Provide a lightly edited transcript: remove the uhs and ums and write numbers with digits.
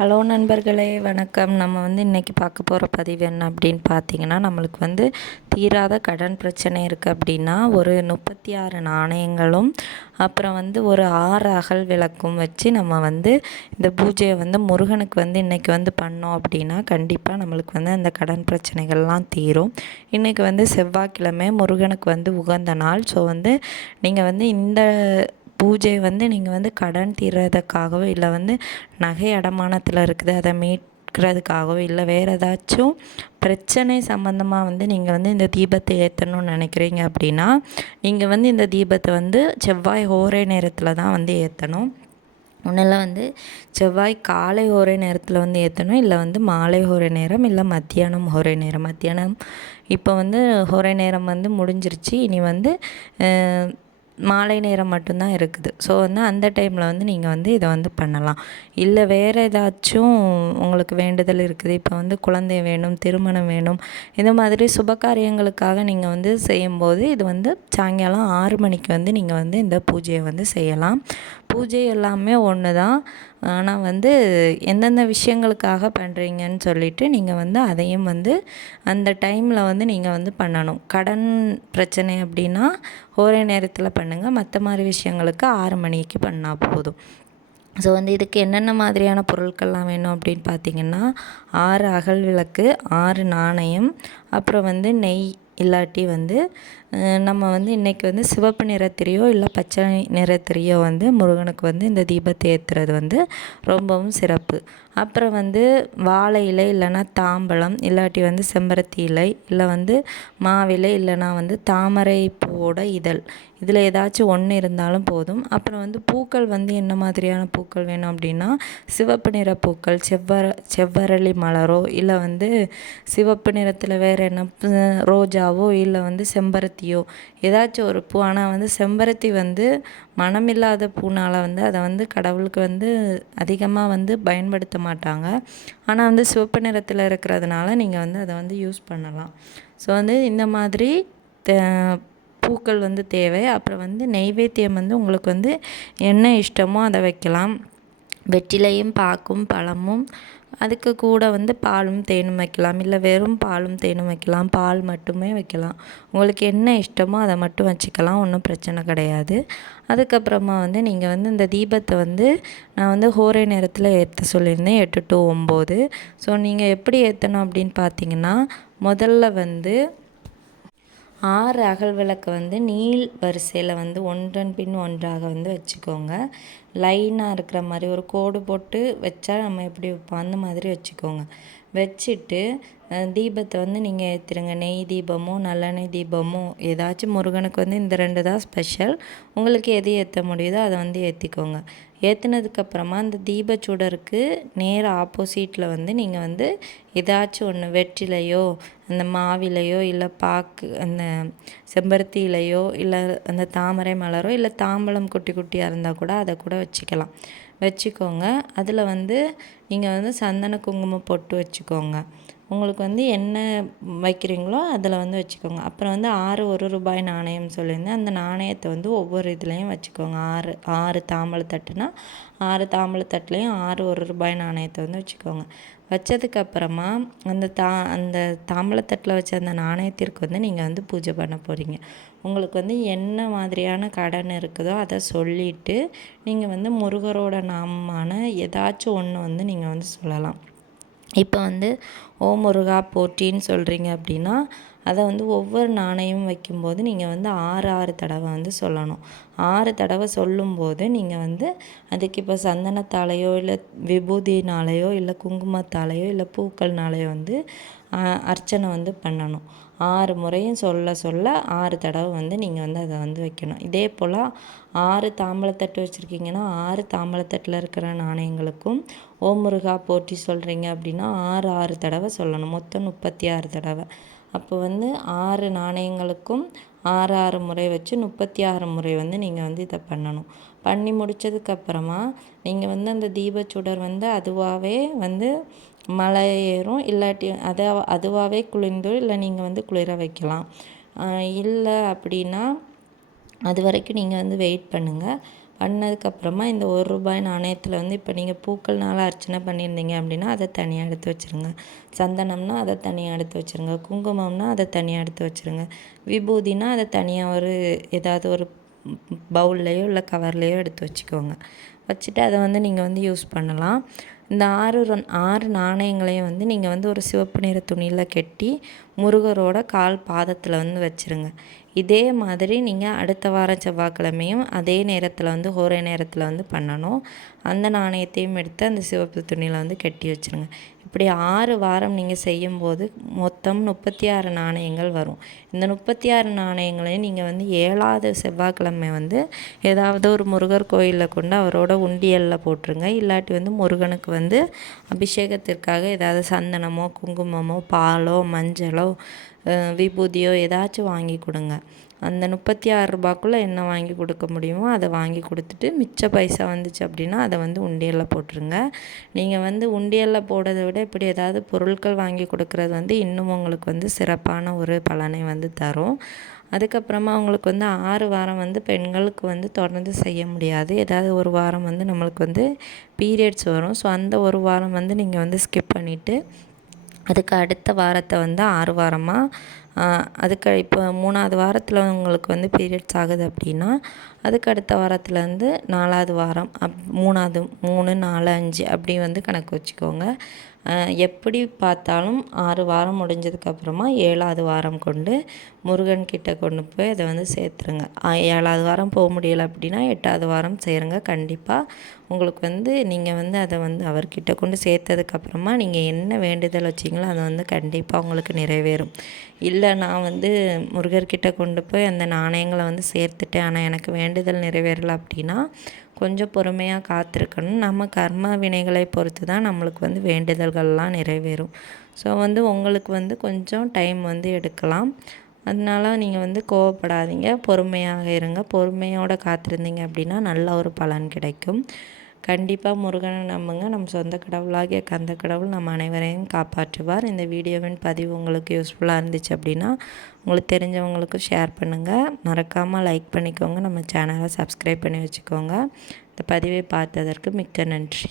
Hello நண்பர்களே, வணக்கம். நம்ம இன்றைக்கி பார்க்க போகிற பதிவு என்ன அப்படின்னு பார்த்தீங்கன்னா, நம்மளுக்கு தீராத கடன் பிரச்சனை இருக்குது அப்படின்னா, ஒரு 36 நாணயங்களும் அப்புறம் ஒரு 6 அகல் விளக்கும் வச்சு நம்ம இந்த பூஜையை முருகனுக்கு இன்றைக்கி பண்ணோம் அப்படின்னா, கண்டிப்பாக நம்மளுக்கு அந்த கடன் பிரச்சனைகள்லாம் தீரும். இன்றைக்கி செவ்வாய்க்கிழமை முருகனுக்கு உகந்த நாள். ஸோ நீங்கள் இந்த பூஜை நீங்கள் கடன் தீர்றதுக்காகவோ இல்லை நகை அடமானத்தில் இருக்குது அதை மீட்கிறதுக்காகவோ இல்லை வேறு ஏதாச்சும் பிரச்சனை சம்மந்தமாக நீங்கள் இந்த தீபத்தை ஏற்றணும்னு நினைக்கிறீங்க அப்படின்னா, நீங்கள் இந்த தீபத்தை செவ்வாய் ஹோரை நேரத்தில் தான் ஏற்றணும். ஒன்றெல்லாம் செவ்வாய் காலை ஹோரை நேரத்தில் ஏற்றணும், இல்லை மாலை ஹோரை நேரம், இல்லை மத்தியானம் ஹோரை நேரம். மத்தியானம் இப்போ ஹோரை நேரம் முடிஞ்சிருச்சு. இனி மாலை நேரம் மட்டும்தான் இருக்குது. ஸோ அந்த டைமில் நீங்கள் இதை பண்ணலாம். இல்லை வேறு ஏதாச்சும் உங்களுக்கு வேண்டுதல் இருக்குது, இப்போ குழந்தை வேணும், திருமணம் வேணும், இந்த மாதிரி சுப காரியங்களுக்காக நீங்கள் செய்யும்போது இது சாயங்காலம் 6 மணிக்கு நீங்கள் இந்த பூஜையை செய்யலாம். பூஜை எல்லாமே ஒன்று தான். ஆனால் எந்தெந்த விஷயங்களுக்காக பண்ணுறீங்கன்னு சொல்லிவிட்டு நீங்கள் அதையும் அந்த டைமில் நீங்கள் பண்ணணும். கடன் பிரச்சனை அப்படின்னா ஒரே நேரத்தில் பண்ணுங்கள். மற்ற மாதிரி விஷயங்களுக்கு 6 மணிக்கு பண்ணால் போதும். ஸோ இதுக்கு என்னென்ன மாதிரியான பொருட்கள்லாம் வேணும் அப்படின்னு பார்த்தீங்கன்னா, 6 அகல் விளக்கு, 6 நாணயம், அப்புறம் நெய், இல்லாட்டி நம்ம இன்றைக்கி சிவப்பு நிறத்திரையோ இல்லை பச்சை நிறத்திரையோ முருகனுக்கு இந்த தீபத்தை ஏற்றுறது ரொம்பவும் சிறப்பு. அப்புறம் வாழை இலை, இல்லைன்னா தாம்பழம், இல்லாட்டி செம்பருத்தி இலை, இல்லை மாவிலை, இல்லைனா தாமரை பூவோட இதழ், இதில் ஏதாச்சும் ஒன்று இருந்தாலும் போதும். அப்புறம் பூக்கள் என்ன மாதிரியான பூக்கள் வேணும் அப்படின்னா, சிவப்பு நிற பூக்கள், செவ்வரளி மலரோ, இல்லை சிவப்பு நிறத்தில் வேறு என்ன ரோஜாவோ, இல்லை செம்பருத்தியோ, ஏதாச்சும் ஒரு பூ. ஆனால் செம்பருத்தி மனமில்லாத பூனால் அதை கடவுளுக்கு அதிகமாக பயன்படுத்த மாட்டாங்க. ஆனால் சிவப்பு நிறத்தில் இருக்கிறதுனால நீங்கள் அதை யூஸ் பண்ணலாம். ஸோ இந்த மாதிரி பூக்கள் தேவை. அப்புறம் நெய்வேத்தியம் உங்களுக்கு என்ன இஷ்டமோ அதை வைக்கலாம். வெற்றிலையும் பாக்கும் பழமும், அதுக்கு கூட பாலும் தேனும் வைக்கலாம், இல்லை வெறும் பாலும் தேனும் வைக்கலாம், பால் மட்டுமே வைக்கலாம். உங்களுக்கு என்ன இஷ்டமோ அதை மட்டும் வச்சுக்கலாம், ஒன்றும் பிரச்சனை கிடையாது. அதுக்கப்புறமா நீங்கள் இந்த தீபத்தை நான் ஹோரை நேரத்தில் ஏற்ற சொல்லியிருந்தேன், 8 to 9. ஸோ நீங்கள் எப்படி ஏற்றணும் அப்படின்னு பார்த்தீங்கன்னா, முதல்ல 6 அகல் விளக்கு நீள் வரிசையில் ஒன்றன் பின் ஒன்றாக வச்சுக்கோங்க. லைனாக இருக்கிற மாதிரி ஒரு கோடு போட்டு வச்சா நம்ம எப்படி வைப்போம் அந்த மாதிரி வச்சுக்கோங்க. வச்சுட்டு தீபத்தை நீங்கள் ஏற்றிடுங்க. நெய் தீபமோ நல்லெண்ணெய் தீபமோ ஏதாச்சும் முருகனுக்கு இந்த 2 தான் ஸ்பெஷல். உங்களுக்கு எது ஏற்ற முடியுதோ அதை ஏற்றிக்கோங்க. ஏற்றினதுக்கப்புறமா அந்த தீபச்சுடருக்கு நேர் ஆப்போசிட்டில் நீங்கள் ஏதாச்சும் ஒன்று வெற்றிலையோ, அந்த மாவிலையோ, இல்லை பாக்கு அந்த செம்பருத்தி இலையோ, இல்லை அந்த தாமரை மலரோ, இல்லை தாம்பழம் குட்டி குட்டியாக இருந்தால் கூட அதை கூட வச்சுக்கலாம். வச்சுக்கோங்க. அதில் நீங்கள் சந்தன குங்குமம் பொட்டு வச்சுக்கோங்க. உங்களுக்கு என்ன வைக்கிறீங்களோ அதில் வச்சுக்கோங்க. அப்புறம் 6 1 நாணயம் சொல்லியிருந்தேன். அந்த நாணயத்தை ஒவ்வொரு இதுலேயும் வச்சுக்கோங்க. 6 தாம்பழத்தட்டுனா 6 தாம்பழத்தட்டுலேயும் 6 1 நாணயத்தை வச்சுக்கோங்க. வச்சதுக்கப்புறமா அந்த தாம்பழத்தட்டில் வச்ச அந்த நாணயத்திற்கு நீங்கள் பூஜை பண்ண போகிறீங்க. உங்களுக்கு என்ன மாதிரியான கடன் இருக்குதோ அதை சொல்லிவிட்டு நீங்கள் முருகரோட நாமமான ஏதாச்சும் ஒன்று நீங்கள் சொல்லலாம். இப்போ ஓ முருகா போற்றின்னு சொல்கிறீங்க அப்படின்னா, அதை ஒவ்வொரு நாணயம் வைக்கும்போது நீங்கள் 6 தடவை சொல்லணும். 6 தடவை சொல்லும்போது நீங்கள் அதுக்கு இப்போ சந்தனத்தாலேயோ, இல்லை விபூதினாலேயோ, இல்லை குங்குமத்தாலேயோ, இல்லை பூக்கள்னாலேயோ அர்ச்சனை பண்ணணும். 6 முறையும் சொல்ல 6 தடவை நீங்கள் அதை வைக்கணும். இதே போல் 6 தாம்பழத்தட்டு வச்சுருக்கீங்கன்னா 6 தாம்பழத்தட்டில் இருக்கிற நாணயங்களுக்கும் ஓ முருகா போற்றி சொல்கிறீங்க அப்படின்னா 6 தடவை சொல்லணும். மொத்தம் 36 தடவை. அப்போ 6 நாணயங்களுக்கும் 6 முறை வச்சு 36 முறை நீங்கள் இதை பண்ணணும். பண்ணி முடித்ததுக்கப்புறமா நீங்கள் அந்த தீபச்சுடர் அதுவாகவே மலை ஏறும், இல்லாட்டி அதுவாகவே குளிர்ந்தும், இல்லை நீங்கள் குளிர வைக்கலாம். இல்லை அப்படின்னா அது வரைக்கும் நீங்கள் வெயிட் பண்ணுங்கள். பண்ணதுக்கப்புறமா இந்த ரூ. 1 நாணயத்தில் வந்து இப்போ நீங்கள் பூக்கள்னால அர்ச்சனை பண்ணியிருந்தீங்க அப்படின்னா அதை தனியாக எடுத்து வச்சுருங்க. சந்தனம்னா அதை தனியாக எடுத்து வச்சுருங்க. குங்குமம்னா அதை தனியாக எடுத்து வச்சுருங்க. விபூதினா அதை தனியாக ஏதாவது ஒரு பவுல்லையோ இல்லை கவர்லேயோ எடுத்து வச்சுக்கோங்க. வச்சுட்டு அதை வந்து நீங்கள் வந்து யூஸ் பண்ணலாம். இந்த 6 நாணயங்களையும் வந்து நீங்கள் வந்து ஒரு சிவப்பு நிற துணியில் கட்டி முருகரோட கால் பாதத்தில் வந்து வச்சுருங்க. இதே மாதிரி நீங்கள் அடுத்த வாரம் செவ்வாய்க்கிழமையும் அதே நேரத்தில் வந்து ஒரே நேரத்தில் வந்து பண்ணணும். அந்த நாணயத்தையும் எடுத்து அந்த சிவப்பு துணியில் வந்து கட்டி வச்சுருங்க. இப்படி 6 வாரம் நீங்கள் செய்யும்போது மொத்தம் 36 நாணயங்கள் வரும். இந்த 36 நாணயங்களையும் நீங்கள் வந்து 7வது செவ்வாய்க்கிழமை வந்து ஏதாவது ஒரு முருகர் கோயிலில் கொண்டு அவரோட உண்டியலில் போட்டுருங்க. இல்லாட்டி வந்து முருகனுக்கு வந்து அபிஷேகத்திற்காக ஏதாவது சந்தனமோ குங்குமமோ பாலோ மஞ்சளோ விபூதியோ ஏதாச்சும் வாங்கி கொடுங்க. அந்த 36 ரூபாய்க்குள்ளே என்ன வாங்கி கொடுக்க முடியுமோ அதை வாங்கி கொடுத்துட்டு மிச்ச பைசா வந்துச்சு அப்படின்னா அதை வந்து உண்டியலில் போட்டுருங்க. நீங்கள் வந்து உண்டியலில் போடுறதை விட இப்படி ஏதாவது பொருட்கள் வாங்கி கொடுக்குறது வந்து இன்னும் உங்களுக்கு வந்து சிறப்பான ஒரு பலனை வந்து தரும். அதுக்கப்புறமா அவங்களுக்கு வந்து 6 வாரம் வந்து பெண்களுக்கு வந்து தொடர்ந்து செய்ய முடியாது. ஏதாவது ஒரு வாரம் வந்து நம்மளுக்கு வந்து பீரியட்ஸ் வரும். ஸோ அந்த ஒரு வாரம் வந்து நீங்கள் வந்து ஸ்கிப் பண்ணிவிட்டு அதுக்கு அடுத்த வாரத்தை வந்து 6 வாரமாக அதுக்கு இப்போ 3வது வாரத்தில் உங்களுக்கு வந்து பீரியட்ஸ் ஆகுது அப்படின்னா அதுக்கு அடுத்த வாரத்துலேருந்து 4வது வாரம் 3வது 3 4 5 அப்படி வந்து கணக்கு வச்சுக்கோங்க. எப்படி பார்த்தாலும் 6 வாரம் முடிஞ்சதுக்கப்புறமா 7வது வாரம் கொண்டு முருகன்கிட்ட கொண்டு போய் அதை வந்து சேர்த்துருங்க. 7வது வாரம் போக முடியலை அப்படின்னா 8வது வாரம் சேருங்க. கண்டிப்பாக உங்களுக்கு வந்து நீங்கள் வந்து அதை வந்து அவர்கிட்ட கொண்டு சேர்த்ததுக்கப்புறமா நீங்கள் என்ன வேண்டுதல் வச்சிங்களோ அதை வந்து கண்டிப்பாக உங்களுக்கு நிறைவேறும். இல்லை நான் வந்து முருகர்கிட்ட கொண்டு போய் அந்த நாணயங்களை வந்து சேர்த்துட்டேன் ஆனால் எனக்கு வேண்டுதல் நிறைவேறலை அப்படின்னா கொஞ்சம் பொறுமையாக காத்திருக்கணும். நம்ம கர்ம வினைகளை பொறுத்து தான் நம்மளுக்கு வந்து வேண்டுதல்கள்லாம் நிறைவேறும். ஸோ வந்து உங்களுக்கு வந்து கொஞ்சம் டைம் வந்து எடுக்கலாம். அதனால நீங்கள் வந்து கோவப்படாதீங்க, பொறுமையாக இருங்க. பொறுமையோடு காத்திருந்தீங்க அப்படின்னா நல்ல ஒரு பலன் கிடைக்கும். கண்டிப்பாக முருகனை நம்புங்க. நம் சொந்த கடவுளாகிய கந்த கடவுள் நம்ம அனைவரையும் காப்பாற்றுவார். இந்த வீடியோவின் பதிவு உங்களுக்கு யூஸ்ஃபுல்லாக இருந்துச்சு அப்படின்னா உங்களுக்கு தெரிஞ்சவங்களுக்கு ஷேர் பண்ணுங்கள். மறக்காமல் லைக் பண்ணிக்கோங்க. நம்ம சேனலை சப்ஸ்கிரைப் பண்ணி வச்சுக்கோங்க. இந்த பதிவை பார்த்ததற்கு மிக்க நன்றி.